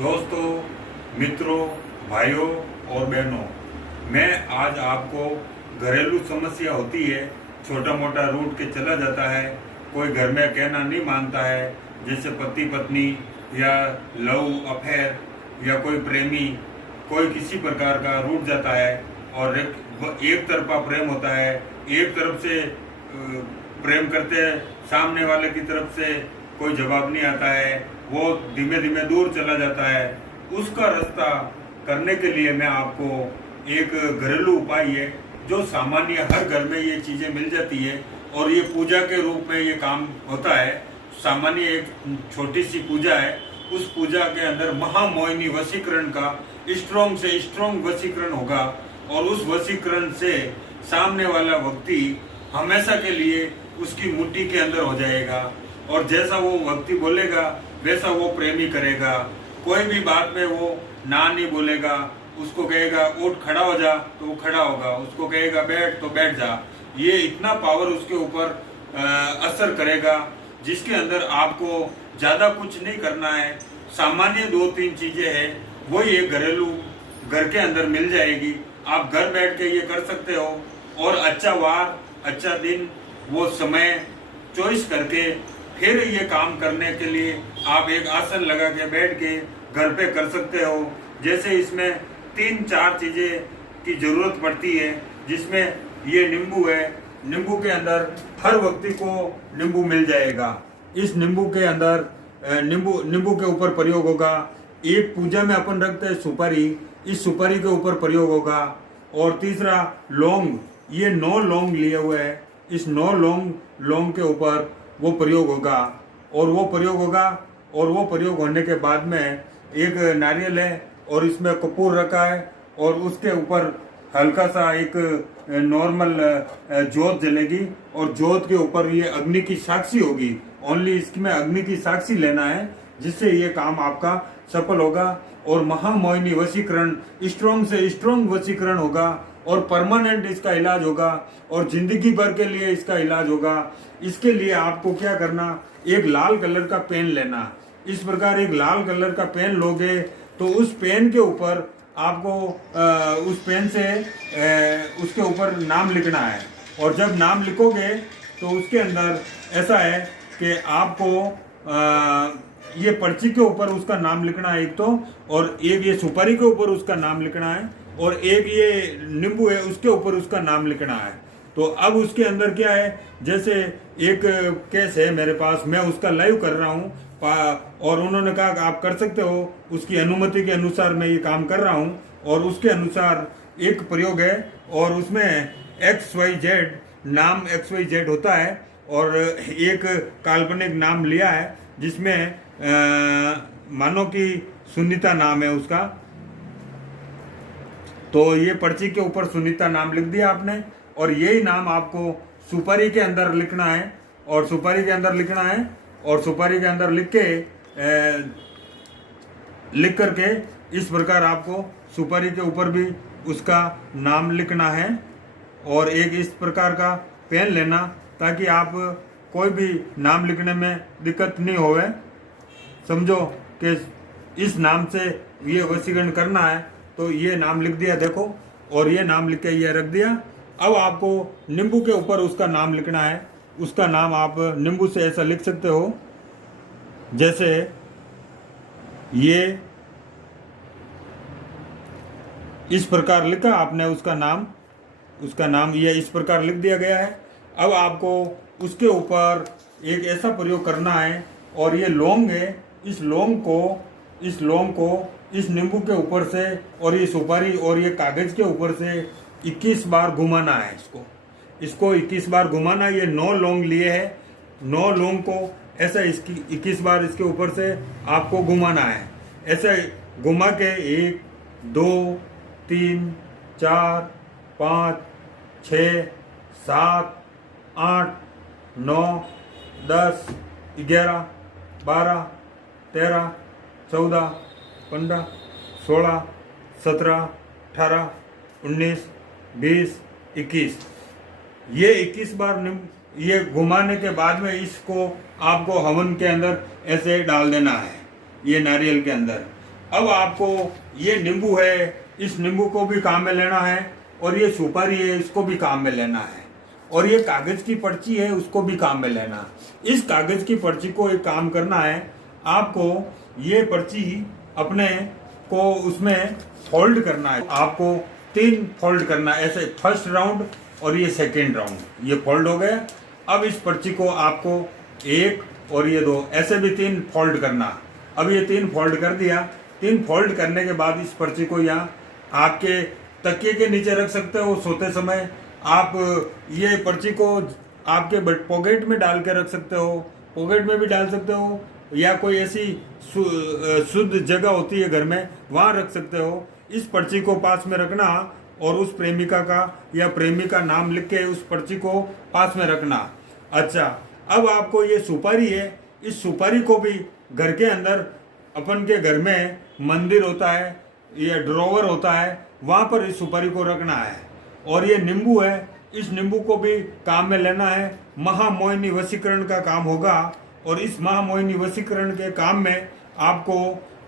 दोस्तों, मित्रों, भाइयों और बहनों, मैं आज आपको घरेलू समस्या होती है, छोटा मोटा रूठ के चला जाता है, कोई घर में कहना नहीं मानता है, जैसे पति पत्नी या लव अफेयर या कोई प्रेमी, कोई किसी प्रकार का रूठ जाता है और एक तरफा प्रेम होता है, एक तरफ से प्रेम करते हैं, सामने वाले की तरफ से कोई जवाब नहीं आता है, वो धीमे धीमे दूर चला जाता है। उसका रास्ता करने के लिए मैं आपको एक घरेलू उपाय है जो सामान्य हर घर में ये चीजें मिल जाती है और ये पूजा के रूप में ये काम होता है। सामान्य एक छोटी सी पूजा है, उस पूजा के अंदर महामोहिनी वशीकरण का स्ट्रॉन्ग से स्ट्रॉन्ग वशीकरण होगा और उस वशीकरण से सामने वाला व्यक्ति हमेशा के लिए उसकी मुट्ठी के अंदर हो जाएगा और जैसा वो व्यक्ति बोलेगा वैसा वो प्रेमी करेगा। कोई भी बात में वो ना नहीं बोलेगा, उसको कहेगा उठ खड़ा हो जा तो वो खड़ा होगा, उसको कहेगा बैठ तो बैठ जा। ये इतना पावर उसके ऊपर असर करेगा जिसके अंदर आपको ज्यादा कुछ नहीं करना है। सामान्य 2-3 चीजें हैं, वही एक घरेलू घर के अंदर मिल जाएगी। आप घर बैठ के ये कर सकते हो और अच्छा वार, अच्छा दिन, वो समय चॉइस करके फिर ये काम करने के लिए आप एक आसन लगा के बैठ के घर पे कर सकते हो। जैसे इसमें 3-4 चीजें की जरूरत पड़ती है, जिसमें ये नींबू है। नींबू के अंदर हर व्यक्ति को नींबू मिल जाएगा। इस नींबू के अंदर नींबू के ऊपर प्रयोग होगा। एक पूजा में अपन रखते हैं सुपारी, इस सुपारी के ऊपर प्रयोग होगा। और तीसरा लौंग, ये 9 लौंग लिए हुए है, इस 9 लौंग के ऊपर वो प्रयोग होगा और वो प्रयोग होने के बाद में एक नारियल है और इसमें कपूर रखा है और उसके ऊपर हल्का सा एक नॉर्मल जोत जलेगी और जोत के ऊपर ये अग्नि की साक्षी होगी। ओनली इसमें अग्नि की साक्षी लेना है, जिससे ये काम आपका सफल होगा और महामोहिनी वशीकरण स्ट्रॉन्ग से स्ट्रॉन्ग वशीकरण होगा और परमानेंट इसका इलाज होगा और जिंदगी भर के लिए इसका इलाज होगा। इसके लिए आपको क्या करना, एक लाल कलर का पेन लेना। इस प्रकार एक लाल कलर का पेन लोगे तो उस पेन के ऊपर आपको उस पेन से उसके ऊपर नाम लिखना है और जब नाम लिखोगे तो उसके अंदर ऐसा है कि आपको ये पर्ची के ऊपर उसका नाम लिखना है एक तो, और एक ये सुपारी के ऊपर उसका नाम लिखना है और एक ये नींबू है उसके ऊपर उसका नाम लिखना है। तो अब उसके अंदर क्या है, जैसे एक केस है मेरे पास, मैं उसका लाइव कर रहा हूँ और उन्होंने कहा कि आप कर सकते हो, उसकी अनुमति के अनुसार मैं ये काम कर रहा हूँ और उसके अनुसार एक प्रयोग है और उसमें XYZ नाम XYZ होता है और एक काल्पनिक नाम लिया है जिसमें मानो कि सुनीता नाम है उसका। तो ये पर्ची के ऊपर सुनीता नाम लिख दिया आपने और यही नाम आपको सुपारी के अंदर लिखना है और सुपारी के अंदर लिखना है और सुपारी के अंदर लिख करके इस प्रकार आपको सुपारी के ऊपर भी उसका नाम लिखना है और एक इस प्रकार का पेन लेना ताकि आप कोई भी नाम लिखने में दिक्कत नहीं होवे। समझो कि इस नाम से ये वशीकरण करना है तो ये नाम लिख दिया देखो, और ये नाम लिख के ये रख दिया। अब आपको नींबू के ऊपर उसका नाम लिखना है। उसका नाम आप नींबू से ऐसा लिख सकते हो, जैसे ये इस प्रकार लिखा आपने उसका नाम ये इस प्रकार लिख दिया गया है। अब आपको उसके ऊपर एक ऐसा प्रयोग करना है और ये लौंग है, इस लौंग को इस नींबू के ऊपर से और ये सुपारी और ये कागज के ऊपर से 21 बार घुमाना है। इसको 21 बार घुमाना। ये 9 लौंग लिए है, 9 लौंग को ऐसा इसकी 21 बार इसके ऊपर से आपको घुमाना है। ऐसे घुमा के 1 2 3 4 5 6 7 8 9 10 11 12 13 14 15 16 17 18 19 20 21 ये 21 बार ये घुमाने के बाद में इसको आपको हवन के अंदर ऐसे डाल देना है, ये नारियल के अंदर। अब आपको ये नींबू है, इस नींबू को भी काम में लेना है, और ये सुपारी है, इसको भी काम में लेना है, और ये कागज की पर्ची है, उसको भी काम में लेना। इस कागज की पर्ची को एक काम करना है, आपको ये पर्ची अपने को उसमें फोल्ड करना है। आपको 3 फोल्ड करना है, ऐसे फर्स्ट राउंड और ये सेकेंड राउंड, ये फोल्ड हो गया। अब इस पर्ची को आपको 1 और ये 2 ऐसे भी 3 फोल्ड करना। अब ये 3 फोल्ड कर दिया। 3 फोल्ड करने के बाद इस पर्ची को यहाँ आपके तकिए के नीचे रख सकते हो। सोते समय आप ये पर्ची को आपके पॉकेट में डाल के रख सकते हो, पॉकेट में भी डाल सकते हो, या कोई ऐसी शुद्ध जगह होती है घर में, वहाँ रख सकते हो। इस पर्ची को पास में रखना और उस प्रेमिका का या प्रेमी का नाम लिख के उस पर्ची को पास में रखना। अच्छा, अब आपको ये सुपारी है, इस सुपारी को भी घर के अंदर, अपन के घर में मंदिर होता है या ड्रॉवर होता है, वहाँ पर इस सुपारी को रखना है। और ये नींबू है, इस नींबू को भी काम में लेना है। महामोहिनी वशीकरण का काम होगा, और इस महामोहिनी वशीकरण के काम में आपको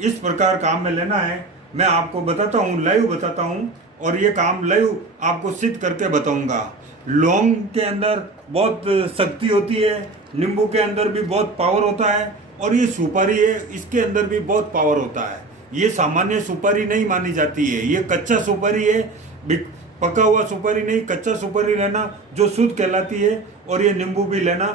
इस प्रकार काम में लेना है। मैं आपको बताता हूँ, लाइव बताता हूँ, और ये काम लाइव आपको सिद्ध करके बताऊंगा। लौंग के अंदर बहुत शक्ति होती है, नींबू के अंदर भी बहुत पावर होता है, और ये सुपारी है, इसके अंदर भी बहुत पावर होता है। ये सामान्य सुपारी नहीं मानी जाती है, ये कच्चा सुपारी है, पका हुआ सुपारी नहीं, कच्चा सुपारी लेना जो शुद्ध कहलाती है। और ये नींबू भी लेना,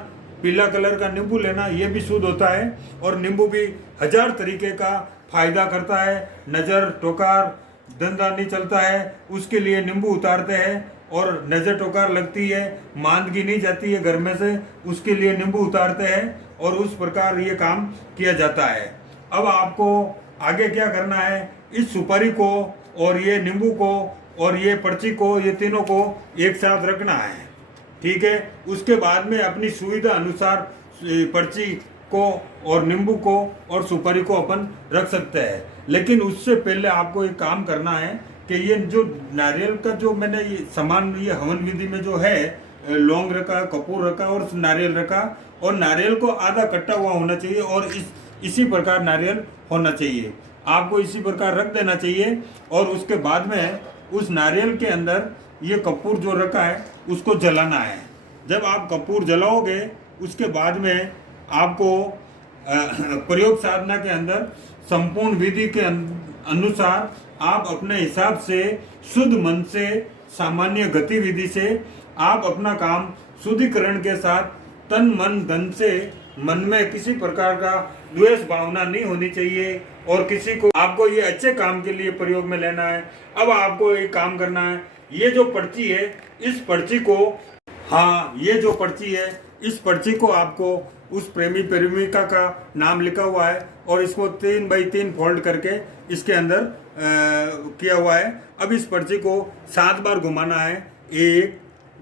पीला कलर का नींबू लेना, ये भी शुद्ध होता है। और नींबू भी 1000 तरीके का फायदा करता है। नज़र टोकार, धंधा नहीं चलता है, उसके लिए नींबू उतारते हैं, और नज़र टोकार लगती है, मांदगी नहीं जाती है घर में से, उसके लिए नींबू उतारते हैं, और उस प्रकार ये काम किया जाता है। अब आपको आगे क्या करना है, इस सुपारी को और ये नींबू को और ये पर्ची को, ये तीनों को एक साथ रखना है, ठीक है। उसके बाद में अपनी सुविधा अनुसार पर्ची को और नींबू को और सुपारी को अपन रख सकते हैं। लेकिन उससे पहले आपको एक काम करना है कि ये जो नारियल का जो मैंने ये सामान, ये हवन विधि में जो है, लौंग रखा, कपूर रखा और नारियल रखा, और नारियल को आधा कटा हुआ होना चाहिए, और इसी प्रकार नारियल होना चाहिए। आपको इसी प्रकार रख देना चाहिए, और उसके बाद में उस नारियल के अंदर ये कपूर जो रखा है उसको जलाना है। जब आप कपूर जलाओगे, उसके बाद में आपको प्रयोग साधना के अंदर संपूर्ण विधि के अनुसार आप अपने हिसाब से शुद्ध मन से, सामान्य गतिविधि से आप अपना काम शुद्धिकरण के साथ, तन मन धन से, मन में किसी प्रकार का द्वेष भावना नहीं होनी चाहिए, और किसी को, आपको ये अच्छे काम के लिए प्रयोग में लेना है। अब आपको एक काम करना है, ये जो पर्ची है, इस पर्ची को, हाँ, ये जो पर्ची है, इस पर्ची को आपको उस प्रेमी प्रेमिका का नाम लिखा हुआ है, और इसको 3 बाई 3 फोल्ड करके इसके अंदर किया हुआ है। अब इस पर्ची को 7 बार घुमाना है। 1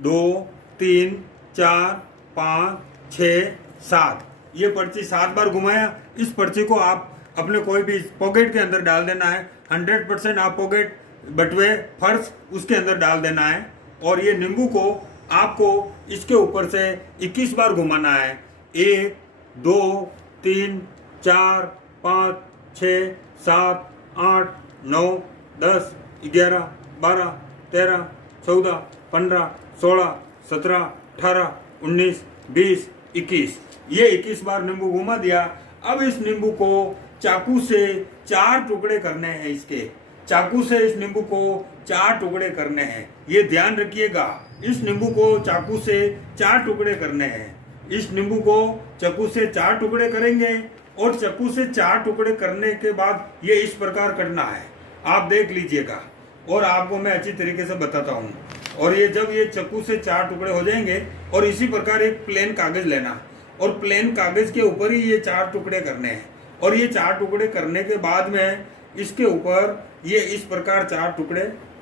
2 3 4 5 6 7, ये पर्ची 7 बार घुमाया। इस पर्ची को आप अपने कोई भी पॉकेट के अंदर डाल देना है। 100% आप पॉकेट, बटुए, पर्स उसके अंदर डाल देना है। और ये नींबू को आपको इसके ऊपर से 21 बार घुमाना है। 1 2 3 4 5 6 7 8 9 10 11 12 13 14 15 16 17 18 19 20 21, ये 21 बार नींबू घुमा दिया। अब इस नींबू को चाकू से 4 टुकड़े करने हैं। इसके चाकू से इस नींबू को 4 टुकड़े करने हैं, ये ध्यान रखिएगा। इस नींबू को चाकू से 4 टुकड़े करने हैं। इस नींबू को चाकू से 4 टुकड़े करेंगे, और चाकू से 4 टुकड़े करने के बाद ये इस प्रकार करना है। आप देख लीजिएगा, और आपको मैं अच्छी तरीके से बताता हूँ। और ये जब ये चाकू से 4 टुकड़े हो जाएंगे, और इसी प्रकार एक प्लेन कागज लेना, और प्लेन कागज के ऊपर ही ये 4 टुकड़े करने हैं। और ये 4 टुकड़े करने के बाद में इसके ऊपर ये इस प्रकार 4 टुकड़े,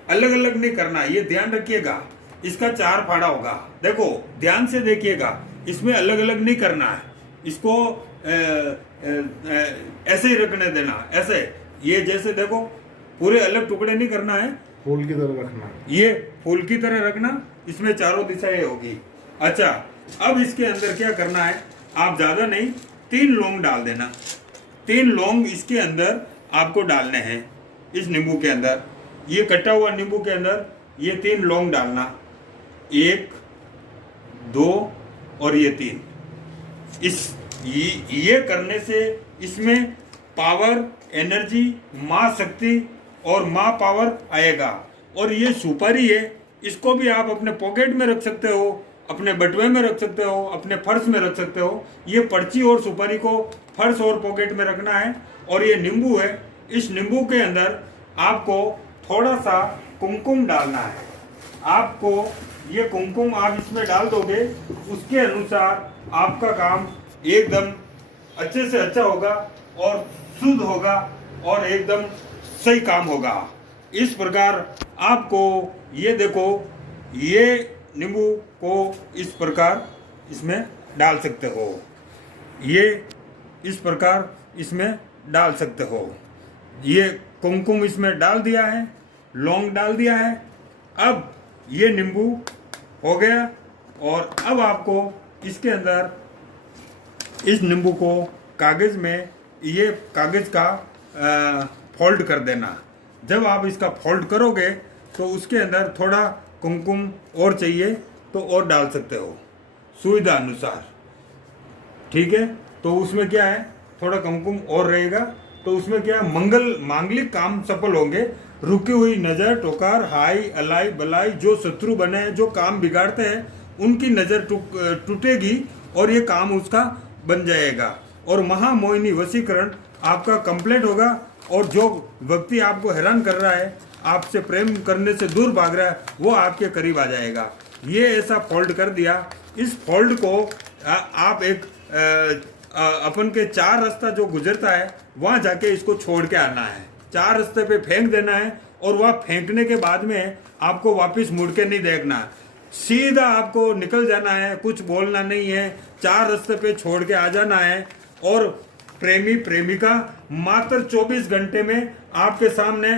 अलग अलग नहीं करना, ये ध्यान रखिएगा। इसका 4 फाड़ा होगा, देखो ध्यान से देखिएगा, इसमें अलग अलग नहीं करना है। इसको ऐसे ही रखने देना, ऐसे, ये जैसे देखो, पूरे अलग टुकड़े नहीं करना है, फूल की तरह रखना, ये फूल की तरह रखना, इसमें चारों दिशाएं होगी। अच्छा, अब इसके अंदर क्या करना है, आप ज्यादा नहीं, 3 लौंग डाल देना। 3 लौंग इसके अंदर आपको डालने हैं इस नींबू के अंदर। ये कटा हुआ नींबू के अंदर ये 3 लौंग डालना, 1 2 और ये 3। ये करने से इसमें पावर, एनर्जी, माँ शक्ति और माँ पावर आएगा। और ये सुपारी है, इसको भी आप अपने पॉकेट में रख सकते हो, अपने बटुए में रख सकते हो, अपने फर्श में रख सकते हो। ये पर्ची और सुपारी को फर्श और पॉकेट में रखना है। और ये नींबू है, इस नींबू के अंदर आपको थोड़ा सा कुमकुम डालना है। आपको ये कुमकुम आप इसमें डाल दोगे, उसके अनुसार आपका काम एकदम अच्छे से अच्छा होगा और शुद्ध होगा और एकदम सही काम होगा। इस प्रकार आपको ये देखो, ये नींबू को इस प्रकार इसमें डाल सकते हो, ये इस प्रकार इसमें डाल सकते हो। ये कुमकुम इसमें डाल दिया है, लौंग डाल दिया है। अब ये नींबू हो गया और अब आपको इसके अंदर इस नींबू को कागज में, ये कागज का फोल्ड कर देना। जब आप इसका फोल्ड करोगे तो उसके अंदर थोड़ा कुमकुम और चाहिए तो और डाल सकते हो सुविधा अनुसार, ठीक है। तो उसमें क्या है, थोड़ा कुमकुम और रहेगा तो उसमें क्या है, मांगलिक काम सफल होंगे। रुकी हुई नजर, टोकार, हाई, अलाई, बलाई, जो शत्रु बने हैं, जो काम बिगाड़ते हैं, उनकी नजर टूटेगी और ये काम उसका बन जाएगा। और महामोहिनी वशीकरण आपका कंप्लीट होगा। और जो व्यक्ति आपको हैरान कर रहा है, आपसे प्रेम करने से दूर भाग रहा है, वो आपके करीब आ जाएगा। ये ऐसा फोल्ड कर दिया। इस फोल्ड को आप एक अपन के 4 रास्ता जो गुजरता है वहां जाके इसको छोड़ के आना है। 4 रास्ते पे फेंक देना है और वह फेंकने के बाद में आपको वापस मुड़ के नहीं देखना, सीधा आपको निकल जाना है, कुछ बोलना नहीं है, 4 रास्ते पे छोड़ के आ जाना है। और प्रेमी प्रेमिका मात्र 24 घंटे में आपके सामने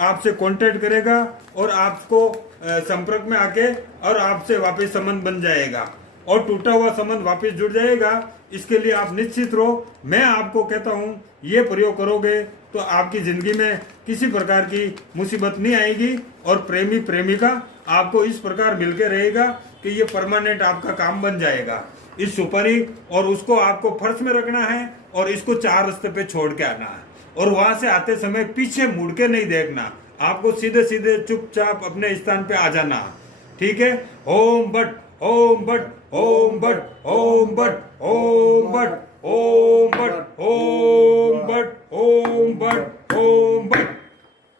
आपसे कांटेक्ट करेगा और आपको संपर्क में आके और आपसे वापस संबंध बन जाएगा और टूटा हुआ संबंध वापस जुड़ जाएगा। इसके लिए आप निश्चित रहो। मैं आपको कहता हूँ ये प्रयोग करोगे तो आपकी जिंदगी में किसी प्रकार की मुसीबत नहीं आएगी और प्रेमी प्रेमिका आपको इस प्रकार मिलके रहेगा कि ये परमानेंट आपका काम बन जाएगा। इस सुपारी और उसको आपको फर्श में रखना है और इसको 4 रास्ते पे छोड़ के आना है और वहां से आते समय पीछे मुड़ के नहीं देखना, आपको सीधे सीधे चुपचाप अपने स्थान पे आ जाना, ठीक है। ओम बट ओम बट ओम बट ओम बट ओम बट ओम बट ओम बट ओम बट ओम बट।